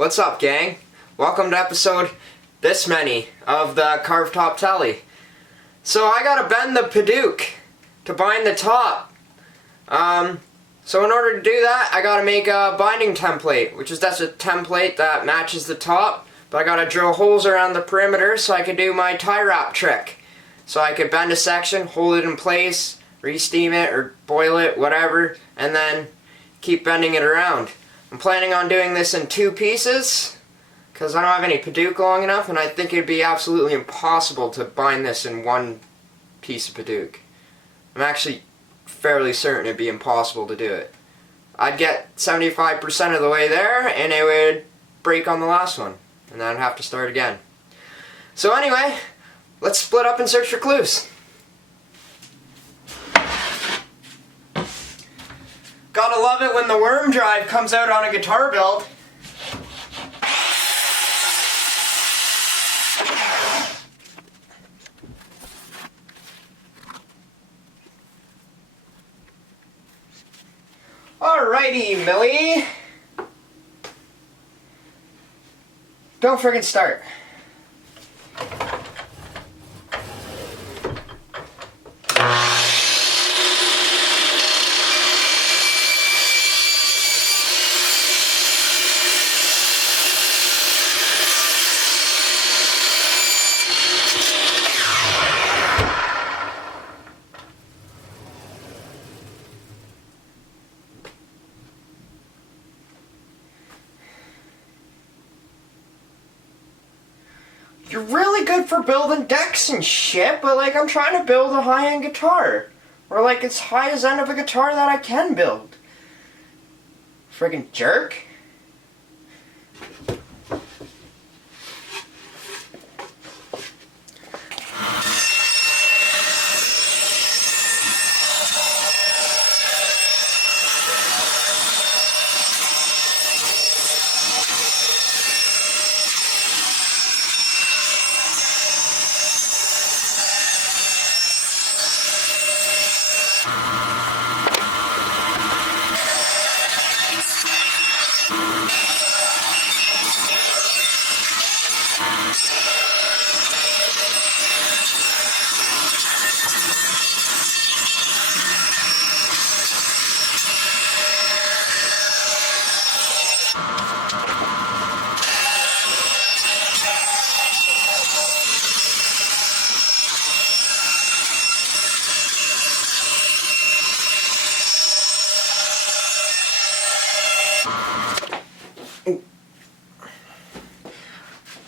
What's up, gang? Welcome to episode this many of the Carved Top Tele. So I gotta bend the padauk to bind the top. So in order to do that, I gotta make a binding template, which is that's a template that matches the top, but I gotta drill holes around the perimeter so I can do my tie wrap trick. So I could bend a section, hold it in place, re-steam it or boil it, whatever, and then keep bending it around. I'm planning on doing this in 2 pieces because I don't have any padauk long enough, and I think it'd be absolutely impossible to bind this in 1 piece of padauk. I'm actually fairly certain it'd be impossible to do it. I'd get 75% of the way there and it would break on the last one, and then I'd have to start again. So anyway, let's split up and search for clues. Gotta love it when the worm drive comes out on a guitar build. Alrighty, Millie. Don't friggin' start. You're really good for building decks and shit, but like I'm trying to build a high-end guitar. Or like as high as end of a guitar that I can build. Friggin' jerk.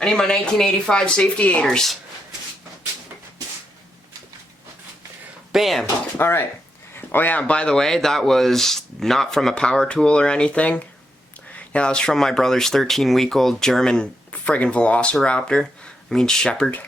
I need my 1985 safety aiders. Bam! Alright. Oh yeah, by the way, that was not from a power tool or anything. Yeah, that was from my brother's 13-week-old German friggin' Velociraptor. I mean Shepherd.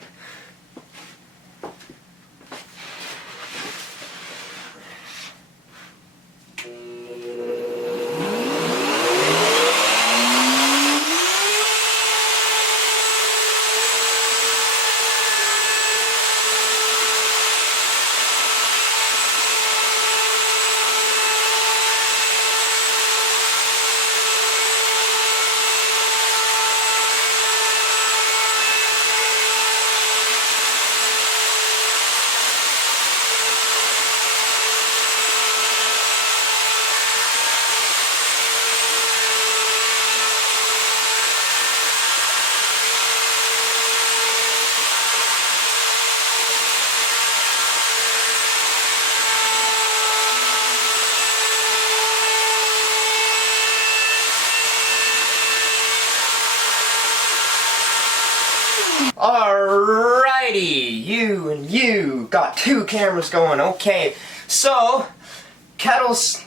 Alrighty, you and you got 2 cameras going, okay. So, kettle's,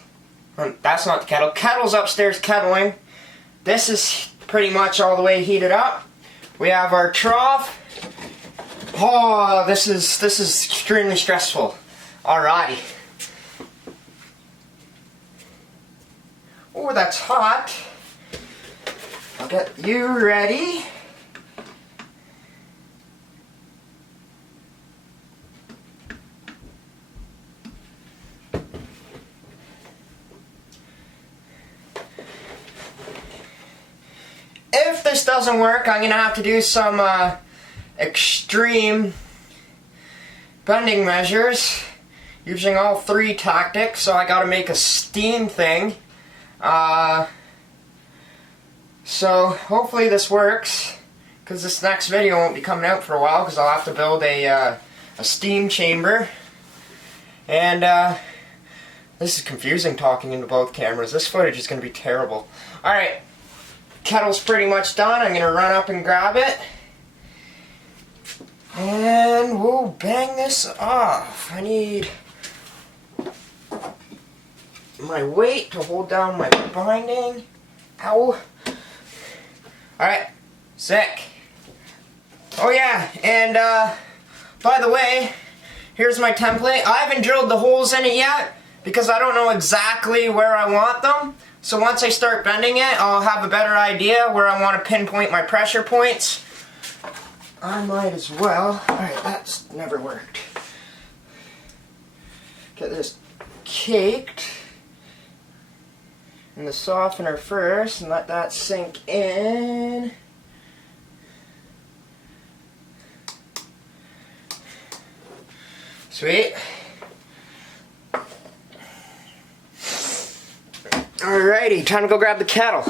that's not the kettle, kettle's upstairs kettling. This is pretty much all the way heated up. We have our trough. Oh, this is extremely stressful. Alrighty. Oh, that's hot. I'll get you ready. doesn't work, I'm going to have to do some extreme bending measures using all 3 tactics. So I got to make a steam thing. So hopefully this works, because this next video won't be coming out for a while because I'll have to build a steam chamber. And this is confusing talking into both cameras. This footage is going to be terrible. Alright, kettle's pretty much done. I'm going to run up and grab it. And we'll bang this off. I need my weight to hold down my binding. Ow. Alright, sick. Oh yeah, and by the way, here's my template. I haven't drilled the holes in it yet because I don't know exactly where I want them. So once I start bending it, I'll have a better idea where I want to pinpoint my pressure points. I might as well. Alright, that's never worked. Get this caked in the softener first and let that sink in. Sweet. Alrighty, time to go grab the kettle.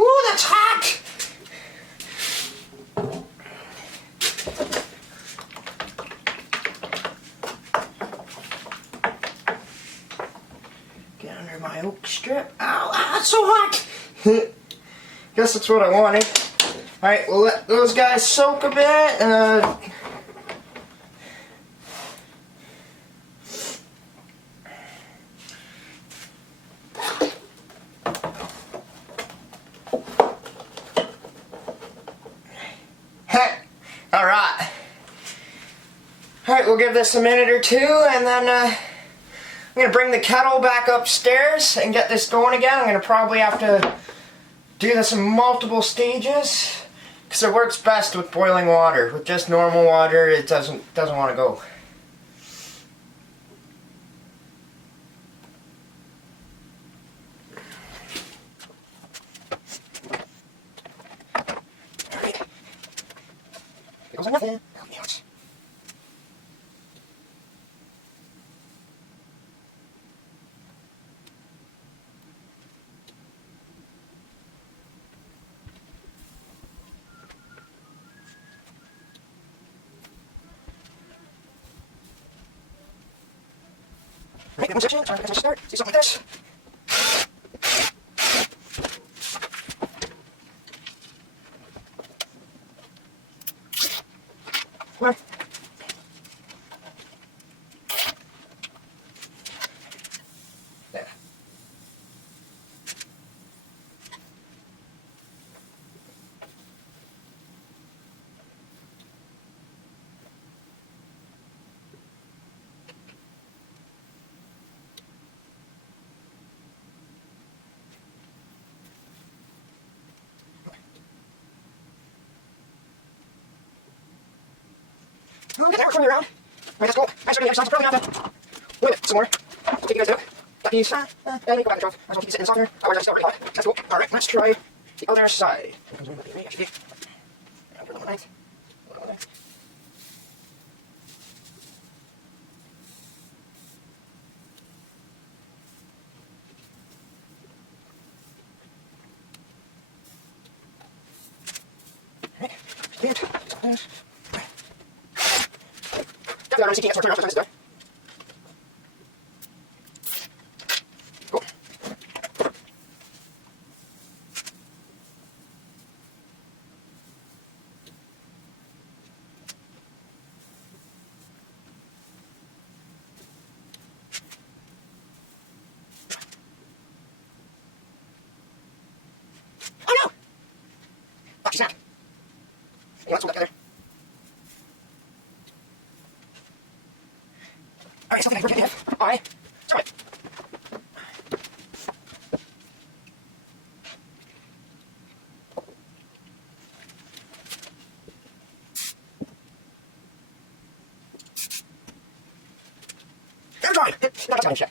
Ooh, that's hot! Get under my oak strip. Ow, that's so hot! Guess that's what I wanted. Alright, we'll let those guys soak a bit. Alright. Alright, we'll give this a minute or two, and then I'm going to bring the kettle back upstairs and get this going again. I'm going to probably have to do this in multiple stages, because it works best with boiling water. With just normal water, it doesn't want to go. It goes like nothing. Right, one section, time to start. See something like this. Come on. There. Oh, get there, turn me around. Alright, that's cool. Nice to the other side, so probably not that. Wait a minute, some more. Take you guys out. Got these. Yeah, go back in the truck. Might as well keep you sitting in the softener. Otherwise, I still already got it. That's cool. Alright, let's try the other side. Actually, a little knife. A little knife. Alright, stand. I don't see can't turn off this stuff. Cool. Oh no! Oh, she snapped. Yeah, let's hold that together. Alright, something I forget to have. Alright. Alright. Every time! Not touching shit.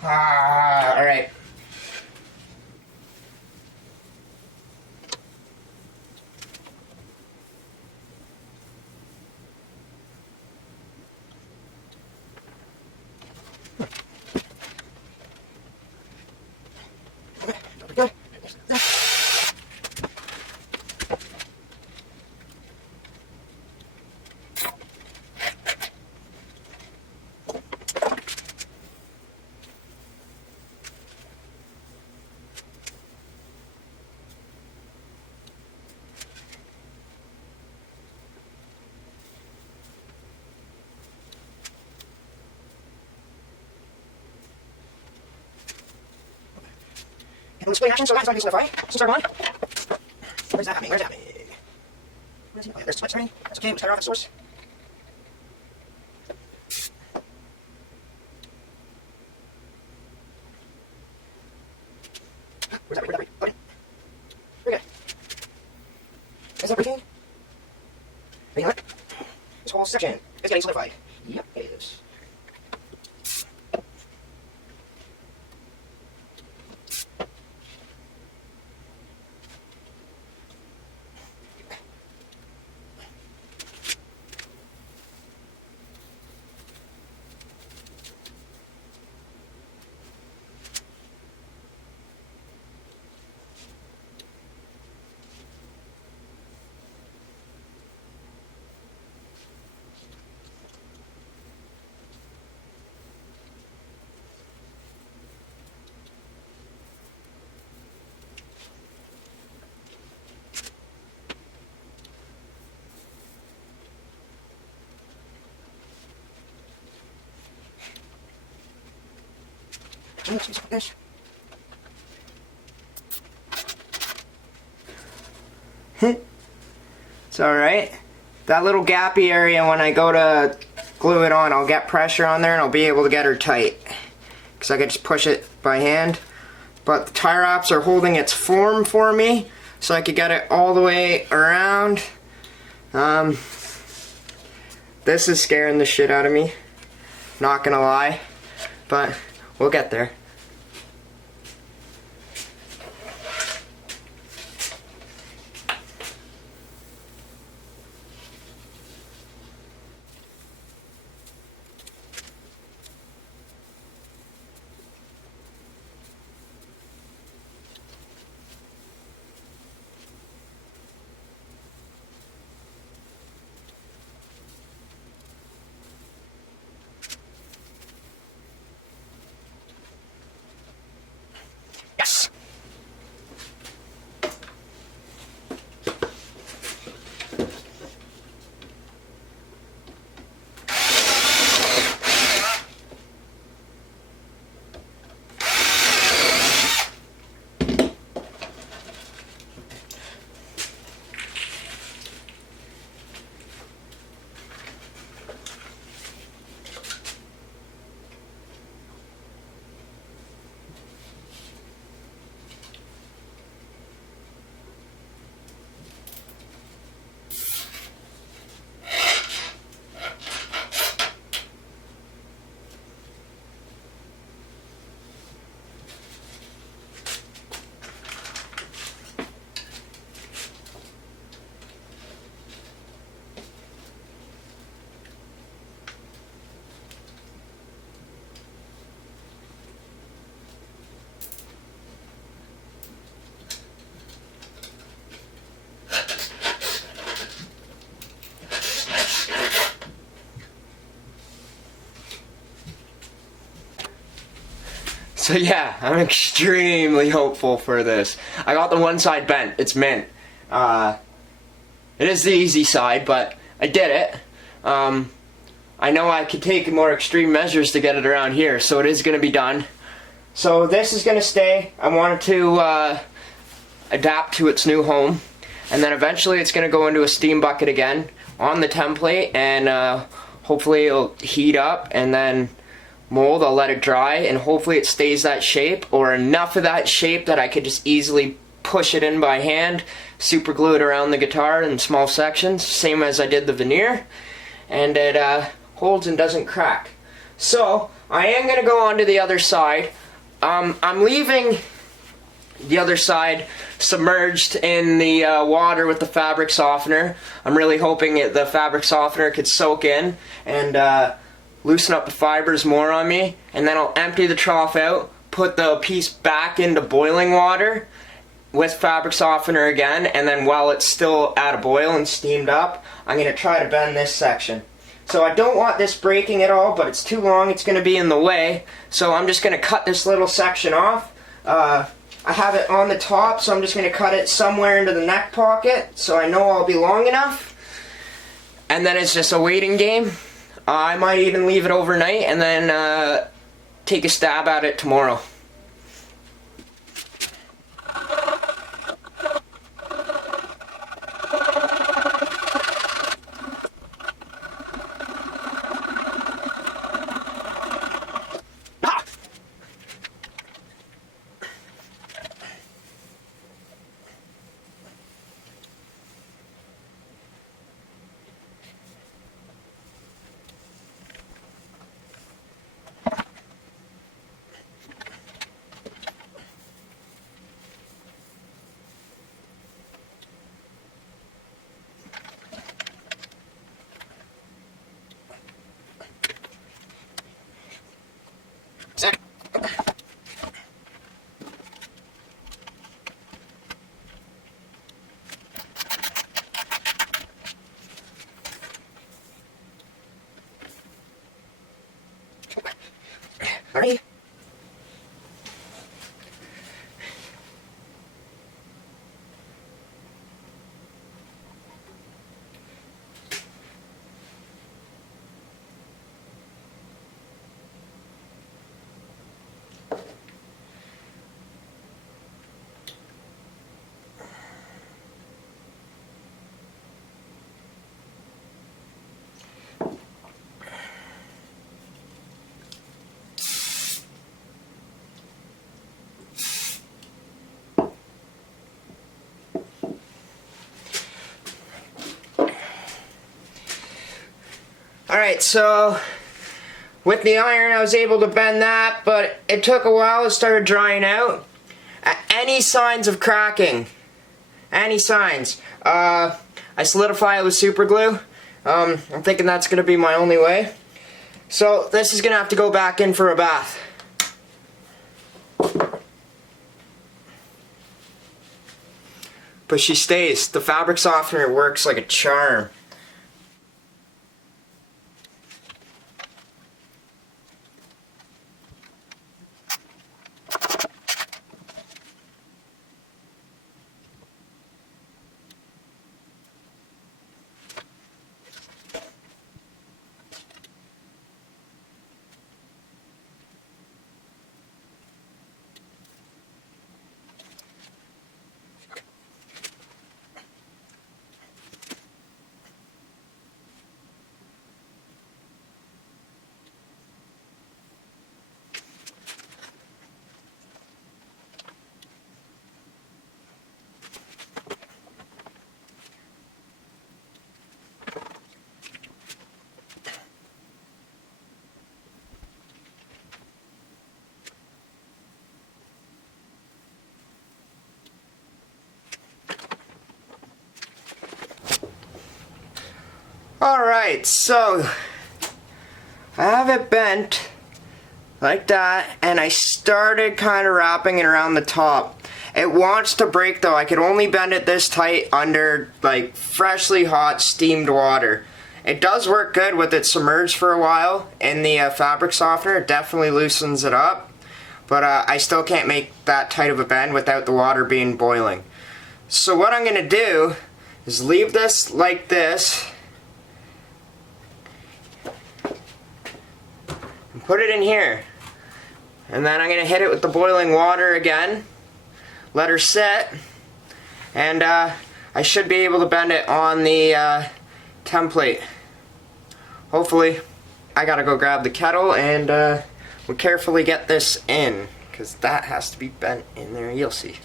Alright. Good. Can we display action so that's not using the fire? So start on. Where's that happening? Where's that happening? Where's he? Oh, yeah, there's the split screen. That's okay, we'll start off at the source. Where's that? Where's that? Loading. Very good. Is that breaking? You know what? This whole section is getting solidified. Yep, it is. This. It's alright. That little gappy area, when I go to glue it on, I'll get pressure on there and I'll be able to get her tight. Because I can just push it by hand. But the tie wraps are holding its form for me, so I could get it all the way around. This is scaring the shit out of me. Not gonna lie. But we'll get there. So yeah, I'm extremely hopeful for this. I got the one side bent. It's mint. It is the easy side, but I did it. I know I could take more extreme measures to get it around here, so it is going to be done. So this is going to stay. I wanted to adapt to its new home, and then eventually it's going to go into a steam bucket again on the template, and hopefully it'll heat up and then mold. I'll let it dry, and hopefully it stays that shape, or enough of that shape that I could just easily push it in by hand, super glue it around the guitar in small sections, same as I did the veneer, and it holds and doesn't crack. So I am going to go on to the other side. I'm leaving the other side submerged in the water with the fabric softener. I'm really hoping the fabric softener could soak in and loosen up the fibers more on me, and then I'll empty the trough out, put the piece back into boiling water with fabric softener again, and then while it's still at a boil and steamed up, I'm going to try to bend this section. So I don't want this breaking at all, but it's too long, it's going to be in the way, so I'm just going to cut this little section off. I have it on the top, so I'm just going to cut it somewhere into the neck pocket, so I know I'll be long enough. And then it's just a waiting game. I might even leave it overnight and then take a stab at it tomorrow. Ready? Alright, so with the iron I was able to bend that, but it took a while. It started drying out. Any signs of cracking, any signs, I solidify it with super glue. I'm thinking that's going to be my only way. So this is going to have to go back in for a bath. But she stays. The fabric softener works like a charm. Alright, so I have it bent like that, and I started kind of wrapping it around the top. It wants to break though. I could only bend it this tight under like freshly hot steamed water. It does work good with it submerged for a while in the fabric softener. It definitely loosens it up. but I still can't make that tight of a bend without the water being boiling. So what I'm going to do is leave this like this and put it in here. And then I'm going to hit it with the boiling water again, let her sit, and I should be able to bend it on the template. Hopefully. I gotta go grab the kettle and we'll carefully get this in, because that has to be bent in there, you'll see.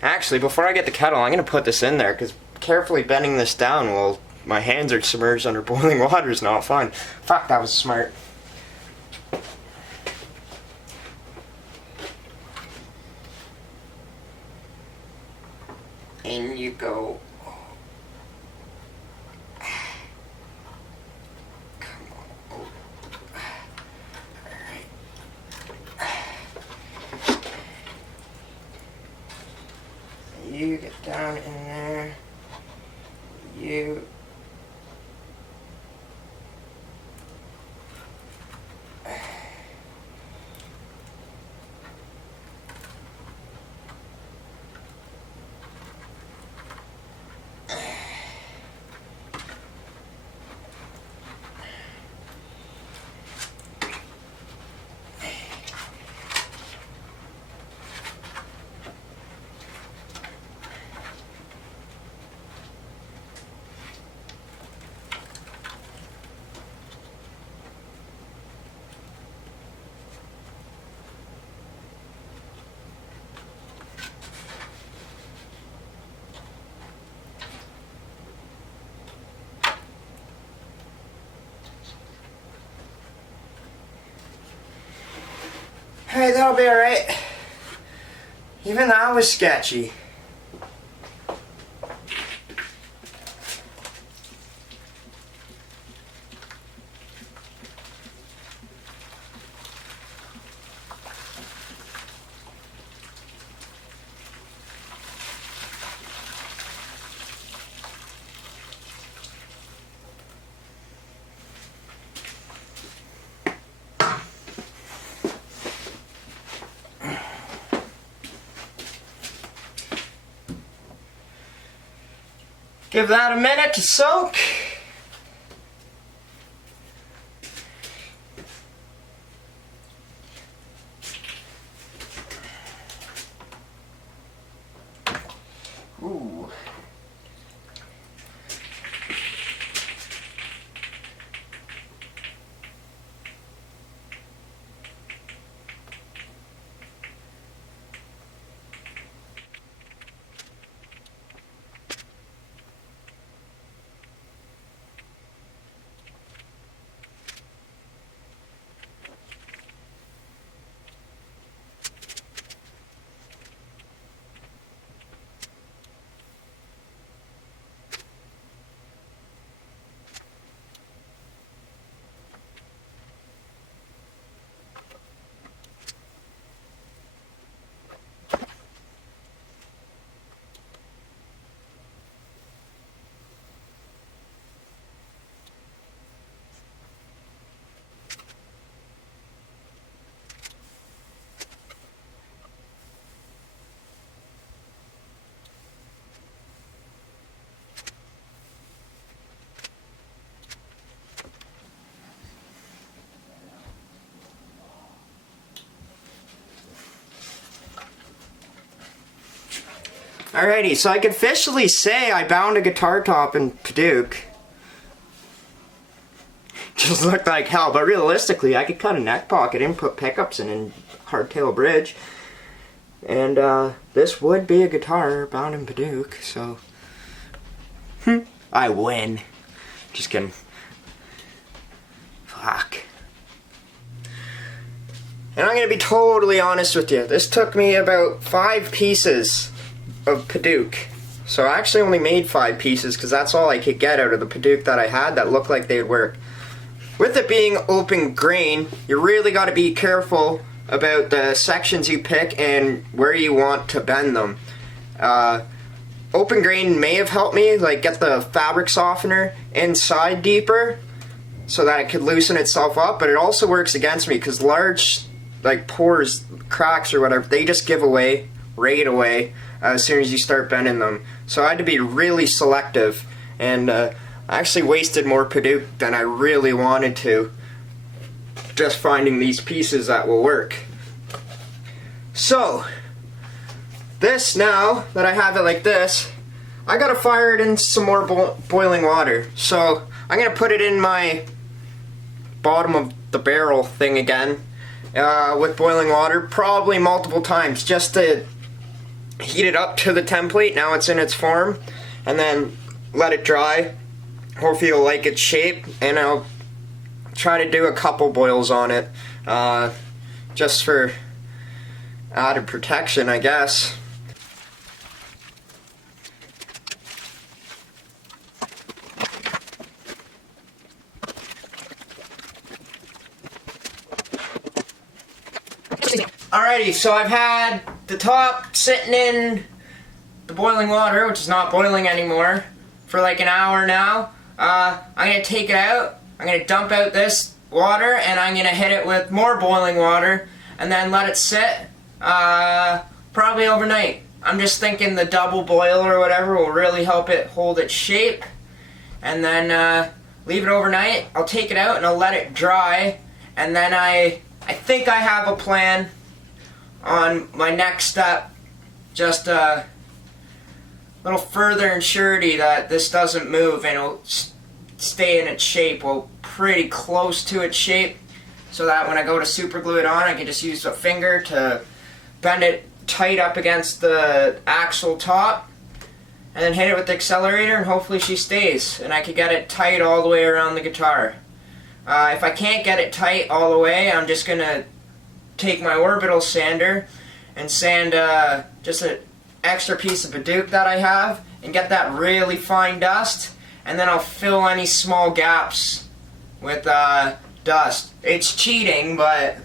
Actually, before I get the kettle, I'm gonna put this in there, because carefully bending this down while my hands are submerged under boiling water is not fun. Fuck, that was smart. In you go. Come on. Alright. You get down in there. You. Alright, that'll be alright. Even that was sketchy. Give that a minute to soak. Ooh. Alrighty, so I can officially say I bound a guitar top in padauk. Just looked like hell, but realistically I could cut a neck pocket and put pickups in hardtail bridge. And this would be a guitar bound in padauk, so I win. Just kidding. Fuck. And I'm gonna be totally honest with you. This took me about 5 pieces of padauk. So I actually only made 5 pieces because that's all I could get out of the padauk that I had that looked like they'd work. With it being open grain, you really got to be careful about the sections you pick and where you want to bend them. Open grain may have helped me, like get the fabric softener inside deeper so that it could loosen itself up, but it also works against me because large like pores, cracks or whatever, they just give away right away as soon as you start bending them. So I had to be really selective, and I actually wasted more padauk than I really wanted to just finding these pieces that will work. So this, now that I have it like this, I gotta fire it in some more boiling water. So I'm gonna put it in my bottom of the barrel thing again with boiling water, probably multiple times, just to heat it up to the template. Now it's in its form, and then let it dry. Hopefully you'll like its shape, and I'll try to do a couple boils on it just for added protection, I guess. Alrighty, so I've had the top sitting in the boiling water, which is not boiling anymore, for like an hour now. I'm going to take it out, I'm going to dump out this water, and I'm going to hit it with more boiling water, and then let it sit, probably overnight. I'm just thinking the double boil or whatever will really help it hold its shape, and then leave it overnight. I'll take it out and I'll let it dry, and then I think I have a plan on my next step, just a little further in surety that this doesn't move and it'll stay in its shape, well, pretty close to its shape, so that when I go to super glue it on, I can just use a finger to bend it tight up against the axle top, and then hit it with the accelerator, and hopefully she stays, and I can get it tight all the way around the guitar. If I can't get it tight all the way, I'm just going to take my orbital sander and sand just an extra piece of padauk that I have and get that really fine dust, and then I'll fill any small gaps with dust. It's cheating, but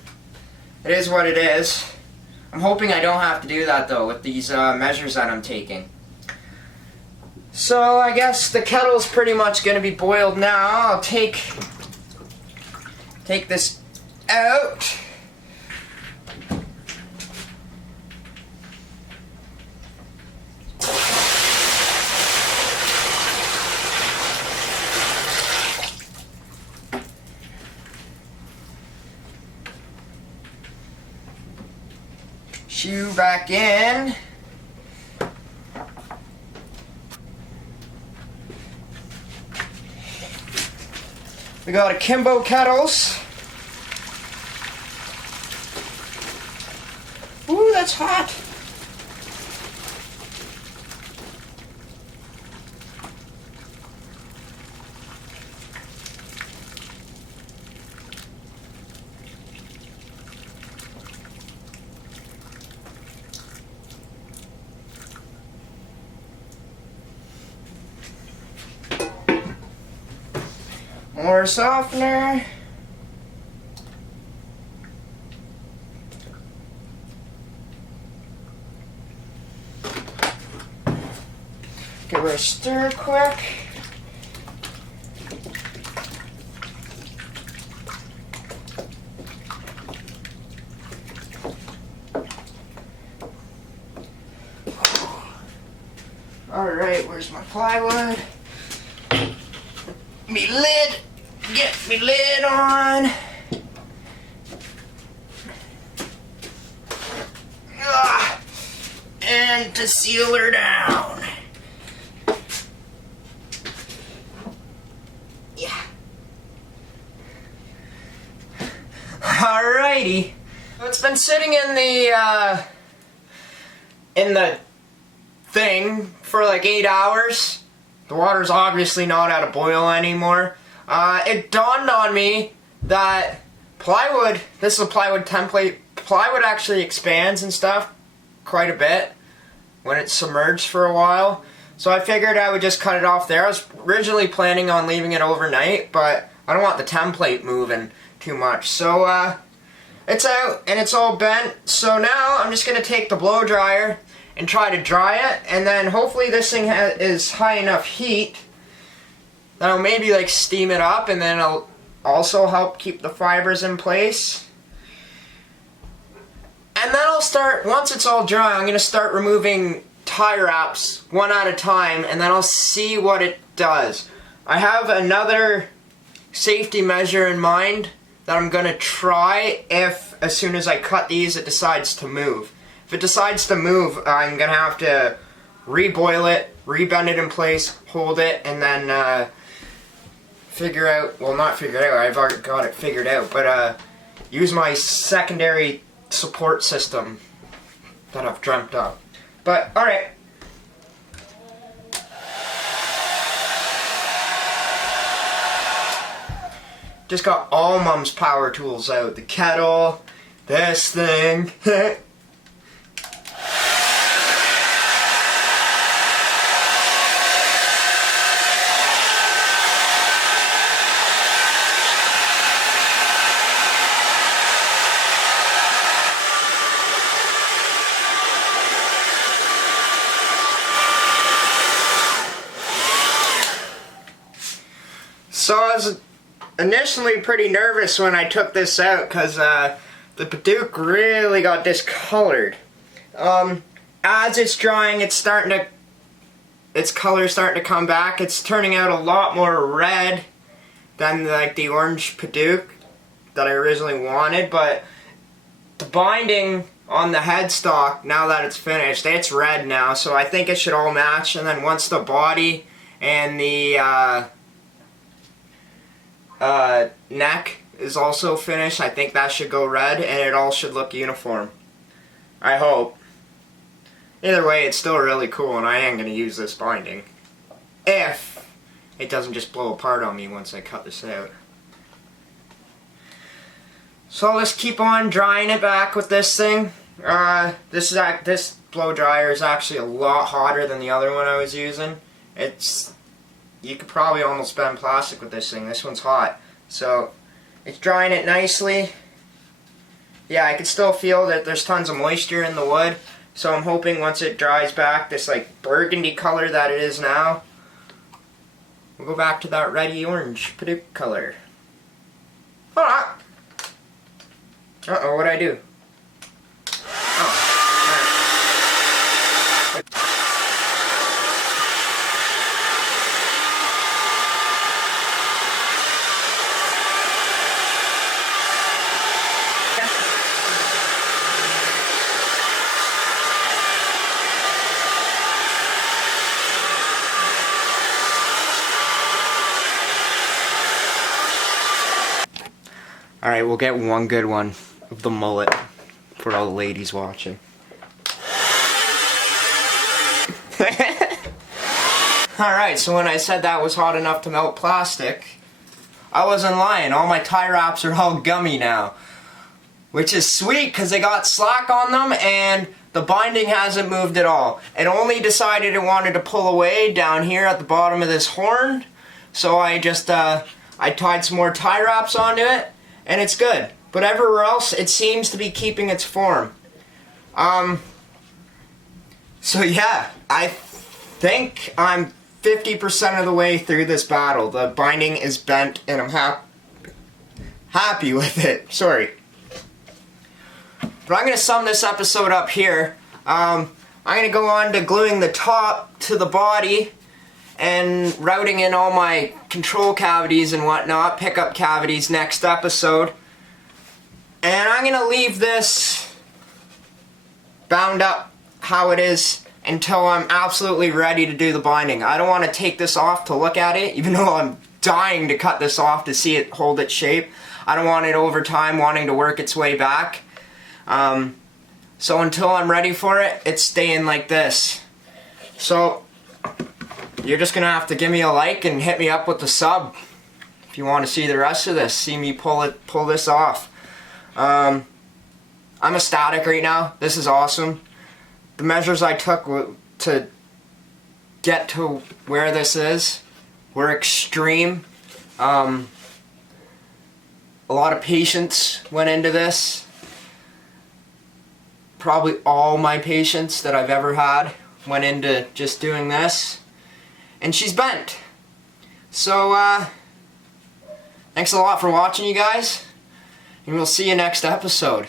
it is what it is. I'm hoping I don't have to do that though with these measures that I'm taking. So I guess the kettle's pretty much going to be boiled now. I'll take this out. Shoe back in. We got akimbo kettles. Ooh, that's hot. More softener. Give her a stir quick. Alright, where's my plywood? Me lid. Get me lid on. And to seal her down. Yeah. Alrighty. So it's been sitting in the thing for like 8 hours. The water's obviously not at a boil anymore. It dawned on me that plywood, this is a plywood template, plywood actually expands and stuff quite a bit when it's submerged for a while. So I figured I would just cut it off there. I was originally planning on leaving it overnight, but I don't want the template moving too much. So it's out and it's all bent. So now I'm just going to take the blow dryer and try to dry it, and then hopefully this thing is high enough heat that I'll maybe like steam it up, and then I'll also help keep the fibers in place. And then I'll start, once it's all dry, I'm going to start removing tie wraps one at a time, and then I'll see what it does. I have another safety measure in mind that I'm going to try if, as soon as I cut these, it decides to move. If it decides to move, I'm going to have to reboil it, rebend it in place, hold it, and then figure out, well, not figure it out, I've already got it figured out, but use my secondary support system that I've dreamt up. But, alright. Just got all Mum's power tools out. The kettle, this thing. So I was initially pretty nervous when I took this out because the padauk really got discolored. As it's drying, its color's starting to come back. It's turning out a lot more red than like the orange padauk that I originally wanted, but the binding on the headstock, now that it's finished, it's red now, so I think it should all match. And then once the body and the neck is also finished, I think that should go red, and it all should look uniform. I hope. Either way, it's still really cool, and I am going to use this binding. If it doesn't just blow apart on me once I cut this out. So let's keep on drying it back with this thing. This blow dryer is actually a lot hotter than the other one I was using. You could probably almost bend plastic with this thing. This one's hot. So, it's drying it nicely. Yeah, I can still feel that there's tons of moisture in the wood. So I'm hoping once it dries back, this like burgundy color that it is now, we'll go back to that reddy orange padauk color. Ah! Uh-oh, what'd I do? Alright, we'll get one good one of the mullet for all the ladies watching. Alright, so when I said that was hot enough to melt plastic, I wasn't lying. All my tie wraps are all gummy now. Which is sweet because they got slack on them and the binding hasn't moved at all. It only decided it wanted to pull away down here at the bottom of this horn. So I just, I tied some more tie wraps onto it. And it's good. But everywhere else, it seems to be keeping its form. So yeah, I think I'm 50% of the way through this battle. The binding is bent and I'm happy with it. Sorry. But I'm going to sum this episode up here. I'm going to go on to gluing the top to the body and routing in all my control cavities and whatnot, pickup cavities next episode. And I'm going to leave this bound up how it is until I'm absolutely ready to do the binding. I don't want to take this off to look at it, even though I'm dying to cut this off to see it hold its shape. I don't want it over time wanting to work its way back. So until I'm ready for it, it's staying like this. So you're just going to have to give me a like and hit me up with the sub if you want to see the rest of this. See me pull this off. I'm ecstatic right now. This is awesome. The measures I took to get to where this is were extreme. A lot of patience went into this. probably all my patience that I've ever had went into just doing this. And she's bent. So, thanks a lot for watching, you guys. And we'll see you next episode.